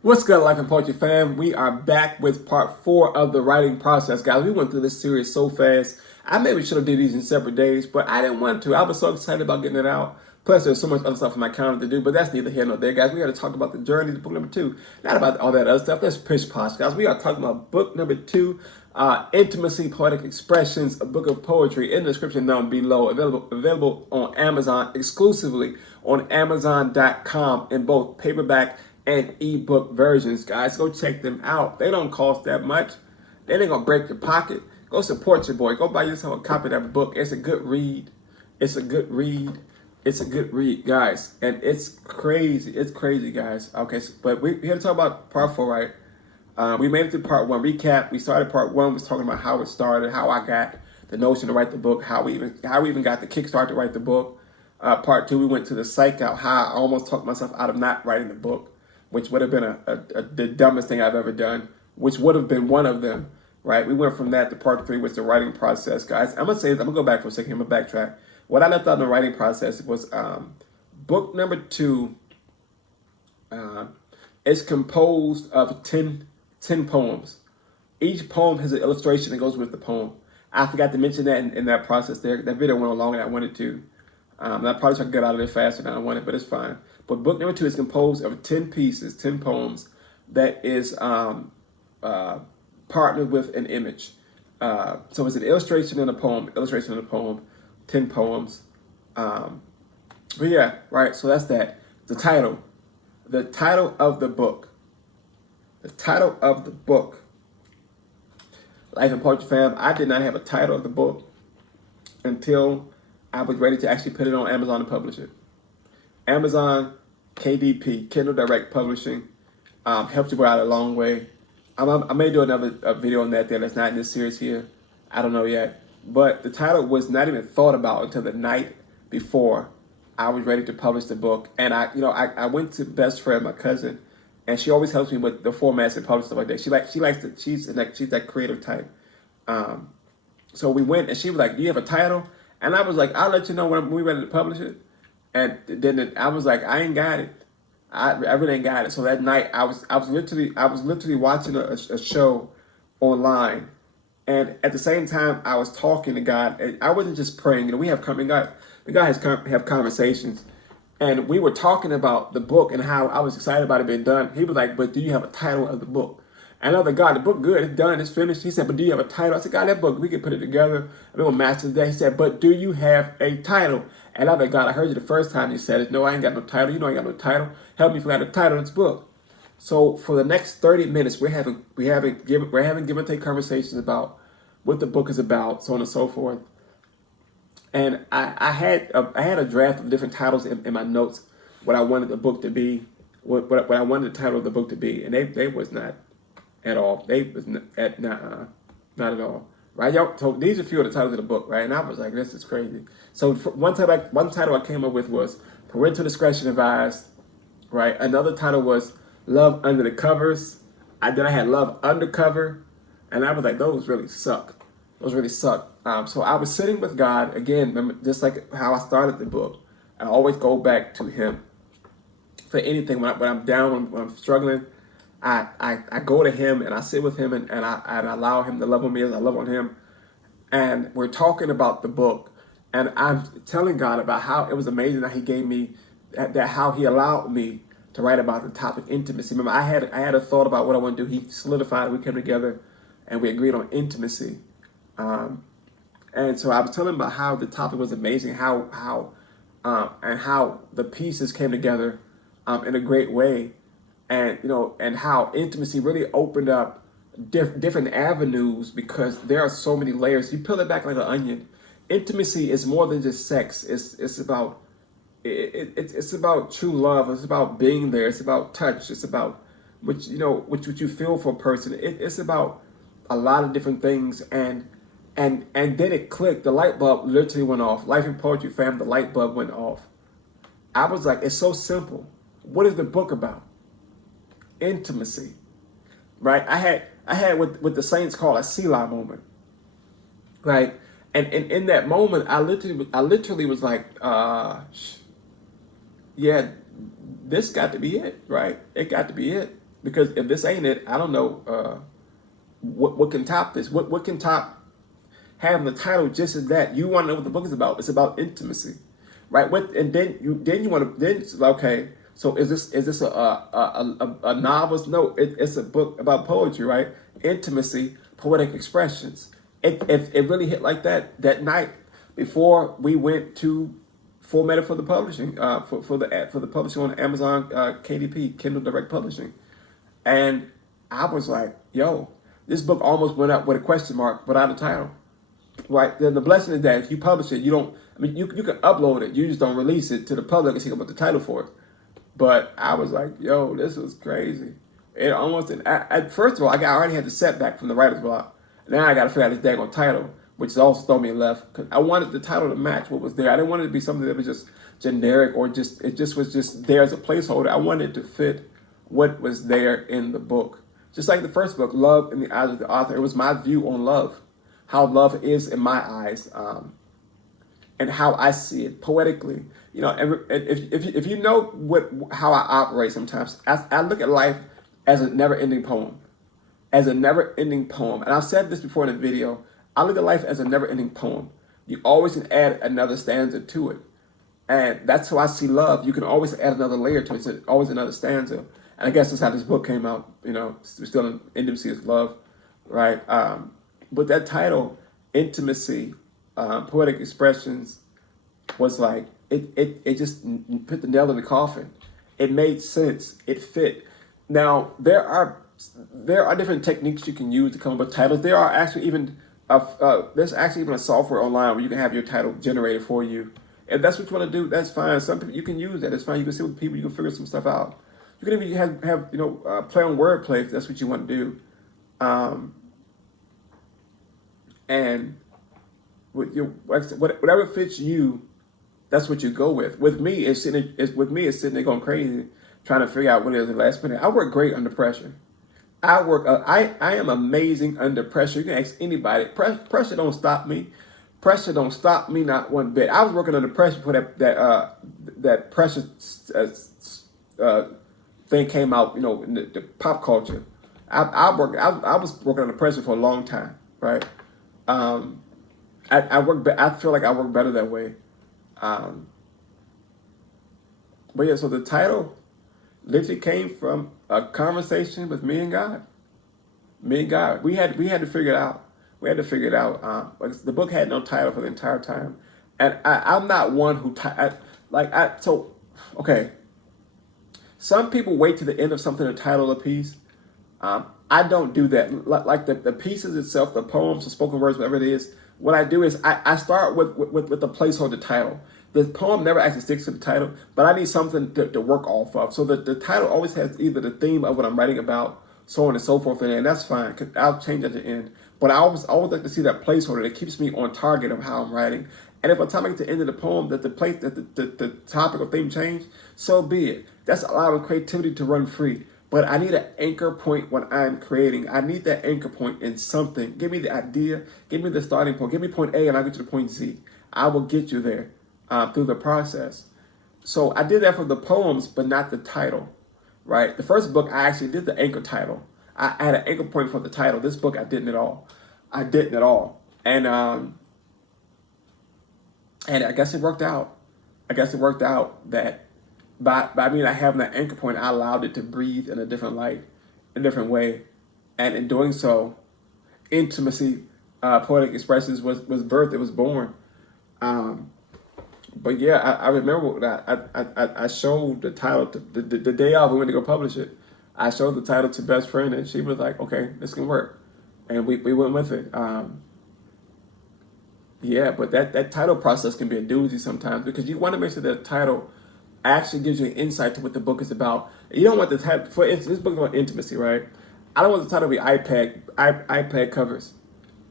What's good, Life and Poetry fam? We are back with part 4 of the writing process, guys. We went through this series so fast. I maybe should have did these in separate days, but I didn't want to. I was so excited about getting it out. Plus, there's so much other stuff on my calendar to do, but that's neither here nor there, guys. We got to talk about the journey to book number 2, not about all that other stuff. That's pish posh, guys. We are talking about book number 2, Intimacy, Poetic Expressions, a book of poetry. In the description down below, available on Amazon exclusively on Amazon.com in both paperback and ebook versions, guys. Go check them out. They don't cost that much. They ain't gonna break your pocket. Go support your boy. Go buy yourself a copy of that book. It's a good read. It's a good read. It's a good read, guys. And it's crazy. It's crazy, guys. Okay, so, but we're here to talk about part 4, right? We made it to part 1. Recap. We started part 1. Was talking about how it started, how I got the notion to write the book, how we even got the kickstart to write the book. Part 2, we went to the psych out, how I almost talked myself out of not writing the book, which would have been the dumbest thing I've ever done, which would have been one of them, right? We went from that to part 3, which is the writing process, guys. I'm gonna go back for a second. I'm gonna backtrack. What I left out in the writing process was book number 2 is composed of 10 poems. Each poem has an illustration that goes with the poem. I forgot to mention that in that process there. That video went on longer than I wanted to. I probably should get out of there faster than I wanted, but it's fine. But book number 2 is composed of 10 pieces, 10 poems that is partnered with an image. So it's an illustration and a poem, 10 poems. But yeah, right, so that's that. The title of the book. The title of the book. Life and Poetry fam, I did not have a title of the book until I was ready to actually put it on Amazon and publish it. Amazon, KDP, Kindle Direct Publishing, helped you out a long way. I may do another video on that that's not in this series here. I don't know yet. But the title was not even thought about until the night before I was ready to publish the book. And I went to best friend, my cousin, and she always helps me with the formats and publish stuff like that. She's that creative type. So we went, and she was like, "Do you have a title?" And I was like, "I'll let you know when we're ready to publish it." And then I was like, "I ain't got it. I really ain't got it." So that night, I was literally watching a show online, and at the same time, I was talking to God. And I wasn't just praying. We have God have conversations, and we were talking about the book and how I was excited about it being done. He was like, "But do you have a title of the book?" And I was like, "God, the book good, it's done, it's finished." He said, "But do you have a title?" I said, "God, that book, we can put it together. I'm gonna master that." He said, "But do you have a title?" And I was like, "God, I heard you the first time you said it. No, I ain't got no title. You know I ain't got no title. Help me find the title of this book." So for the next 30 minutes, we're having give and take conversations about what the book is about, so on and so forth. And I had a draft of different titles in my notes, what I wanted the book to be, what I wanted the title of the book to be, and they was not at all. They was not at all. Right, y'all. So these are a few of the titles of the book, right? And I was like, this is crazy. So one title I came up with was Parental Discretion Advised, right? Another title was Love Under the Covers. Then I had Love Undercover, and I was like, those really suck. Those really suck. So I was sitting with God again, just like how I started the book. I always go back to Him for anything. When I'm down, when I'm struggling, I go to Him and I sit with Him and I allow Him to love on me as I love on Him. And we're talking about the book, and I'm telling God about how it was amazing that He gave me that how He allowed me to write about the topic intimacy. Remember, I had a thought about what I want to do. He solidified it. We came together and we agreed on intimacy. And so I was telling him about how the topic was amazing, how the pieces came together in a great way, and and how intimacy really opened up different avenues, because there are so many layers. You peel it back like an onion. Intimacy is more than just sex. It's about it's about true love. It's about being there. It's about touch. It's about what you feel for a person. It's about a lot of different things, and then it clicked. The light bulb literally went off. Life and Poetry fam, the light bulb went off. I was like, it's so simple. What is the book about? Intimacy, right? I had what the saints call a Selah moment, right? And in that moment, I literally was like, yeah, this got to be it, right? It got to be it. Because if this ain't it, I don't know what can top this. What can top having the title just as that? You want to know what the book is about. It's about intimacy, right? And then you want to then it's like, okay. So is this a novelist? No, it's a book about poetry, right? Intimacy, poetic expressions. It really hit like that night before we went to formatted for the publishing for the publishing on Amazon KDP Kindle Direct Publishing, and I was like, yo, this book almost went up with a question mark without a title. Right? Then the blessing is that if you publish it, you don't. I mean, you can upload it. You just don't release it to the public and see about the title for it. But I was like, yo, this was crazy. It almost. First of all, I already had the setback from the writer's block. Now I got to figure out this daggone title, which is also thrown me left because I wanted the title to match what was there. I didn't want it to be something that was just generic or just it just was just there as a placeholder. I wanted it to fit what was there in the book. Just like the first book, Love in the Eyes of the Author. It was my view on love, how love is in my eyes, and how I see it poetically. You know, if you know how I operate sometimes, I look at life as a never-ending poem, as a never-ending poem. And I've said this before in a video. I look at life as a never-ending poem. You always can add another stanza to it. And that's how I see love. You can always add another layer to it. It's always another stanza. And I guess that's how this book came out. You know, we're still in intimacy is love, right? But that title, Intimacy, Poetic Expressions, was like, it just put the nail in the coffin. It made sense. It fit. Now, there are different techniques you can use to come up with titles. There are actually even, there's actually even a software online where you can have your title generated for you. If that's what you want to do, that's fine. Some people, you can use that. It's fine. You can sit with people. You can figure some stuff out. You can even have play on wordplay if that's what you want to do. And with your whatever fits you, that's what you go with. With me, it's sitting there going crazy, trying to figure out what it is the last minute. I work great under pressure. I am amazing under pressure. You can ask anybody. Pressure don't stop me. Pressure don't stop me not one bit. I was working under pressure before that pressure thing came out. You know, in the pop culture. I was working under pressure for a long time, right? I feel like I work better that way. But yeah, so the title literally came from a conversation with me and God. Me and God. We had to figure it out. We had to figure it out. The book had no title for the entire time, and I'm not one who okay. Some people wait to the end of something to title a piece. I don't do that. Like the pieces itself, the poems, the spoken words, whatever it is. What I do is I start with the placeholder title. The poem never actually sticks to the title, but I need something to work off of. So the title always has either the theme of what I'm writing about, so on and so forth, and that's fine. Cause I'll change at the end. But I always like to see that placeholder that keeps me on target of how I'm writing. And if by the time I get to the end of the poem that the topic or theme change, so be it. That's allowing creativity to run free. But I need an anchor point when I'm creating. I need that anchor point in something. Give me the idea. Give me the starting point. Give me point A and I'll get you to point Z. I will get you there through the process. So I did that for the poems, but not the title, right? The first book, I actually did the anchor title. I had an anchor point for the title. This book, I didn't at all. And I guess it worked out. That by me not having that anchor point, I allowed it to breathe in a different light, in a different way. And in doing so, Intimacy, Poetic Expressions was birthed, it was born. But yeah, I remember that I showed the title the day off we went to go publish it. I showed the title to best friend and she was like, okay, this can work. And we went with it. Yeah, but that title process can be a doozy sometimes because you want to make sure that the title actually gives you an insight to what the book is about. You don't want the title, for instance, this book is about intimacy, right? I don't want the title to be iPad covers.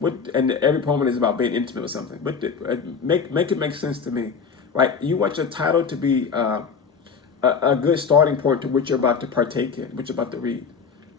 And every poem is about being intimate with something. But make it make sense to me, right? You want your title to be a good starting point to what you're about to partake in, what you're about to read,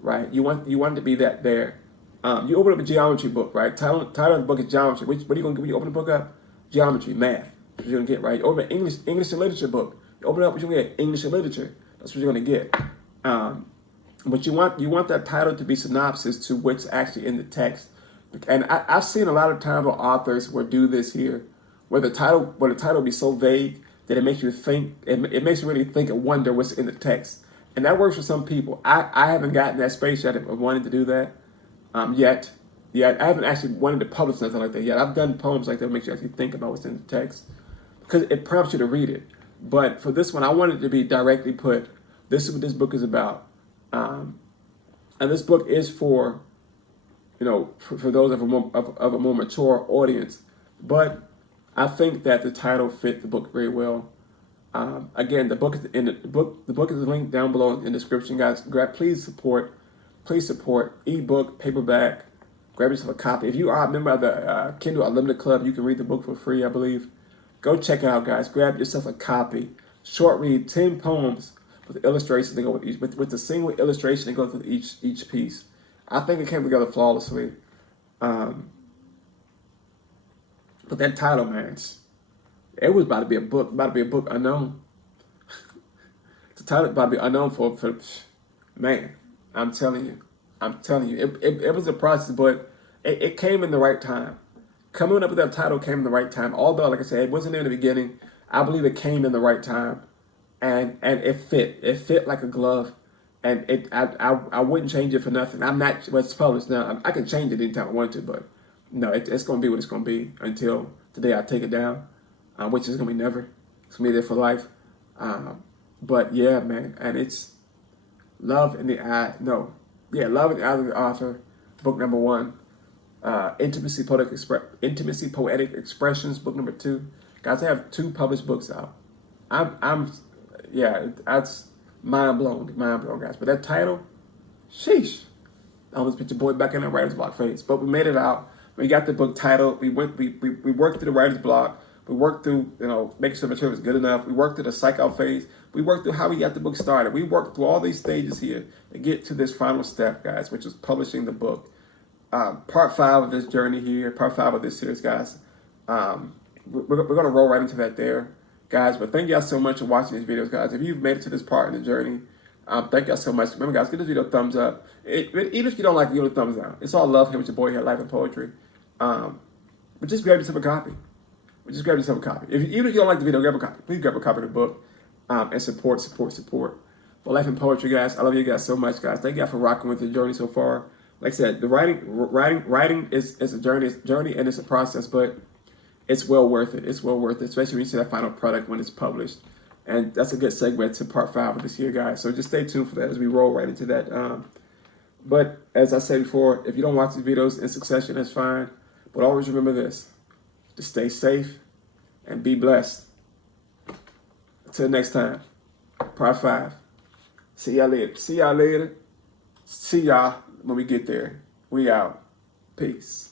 right? You want it to be that there. You open up a geometry book, right? Title of the book is geometry. What are you gonna get when you open the book up? Geometry, math. That's what you're gonna get, right? You open an English and literature book. You open it up, what you're gonna get? English and literature. That's what you're gonna get. But you want that title to be synopsis to what's actually in the text. And I've seen a lot of times where authors will do this here, where the title be so vague that it makes you think, it makes you really think and wonder what's in the text. And that works for some people. I haven't gotten that space yet of wanting to do that yet. I haven't actually wanted to publish something like that yet. I've done poems like that that makes you actually think about what's in the text because it prompts you to read it. But for this one, I wanted to be directly put, this is what this book is about. And this book is for, for those of a more mature audience. But I think that the title fit the book very well. Again, the book is in the book. The book is linked down below in the description, guys. Please support ebook, paperback. Grab yourself a copy. If you are a member of the Kindle Unlimited Club, you can read the book for free, I believe. Go check it out, guys. Grab yourself a copy. Short read, 10 poems with illustrations that go with each, with the single illustration that goes with each piece. I think it came together flawlessly. But that title, man, it was about to be a book unknown. The title about to be unknown for man. I'm telling you, it was a process, but it came in the right time. Coming up with that title came in the right time. Although, like I said, it wasn't there in the beginning. I believe it came in the right time, and it fit. It fit like a glove, and I wouldn't change it for nothing. I'm not what's published now. I can change it anytime I want to, but no, it's going to be what it's going to be until the day I take it down, which is going to be never. It's going to be there for life. But yeah, man, and it's Love in the Eye. No, yeah, Love in the Eye of the Author, book number 1. Intimacy Poetic Expressions, book number 2. Guys, I have 2 published books out. Yeah, that's mind blown, guys. But that title, sheesh. I almost put your boy back in the writer's block phase. But we made it out. We got the book titled. We worked through the writer's block. We worked through, making sure the material was good enough. We worked through the psych out phase. We worked through how we got the book started. We worked through all these stages here to get to this final step, guys, which is publishing the book. Part 5 of this journey here, part 5 of this series, guys. We're going to roll right into that there, guys. But thank y'all so much for watching these videos, guys. If you've made it to this part in the journey, thank y'all so much. Remember, guys, give this video a thumbs up. Even if you don't like it, give it a thumbs down. It's all love here with your boy here, Life and Poetry. But just grab yourself a copy. Even if you don't like the video, grab a copy. Please grab a copy of the book and support. For Life and Poetry, guys, I love you guys so much, guys. Thank y'all for rocking with the journey so far. Like I said, the writing is a journey, and it's a process, but it's well worth it. It's well worth it, especially when you see that final product when it's published. And that's a good segue to part 5 of this year, guys. So just stay tuned for that as we roll right into that. But as I said before, if you don't watch these videos in succession, that's fine. But always remember this: to stay safe and be blessed. Until next time, part 5. See y'all later. See y'all when we get there. We out. Peace.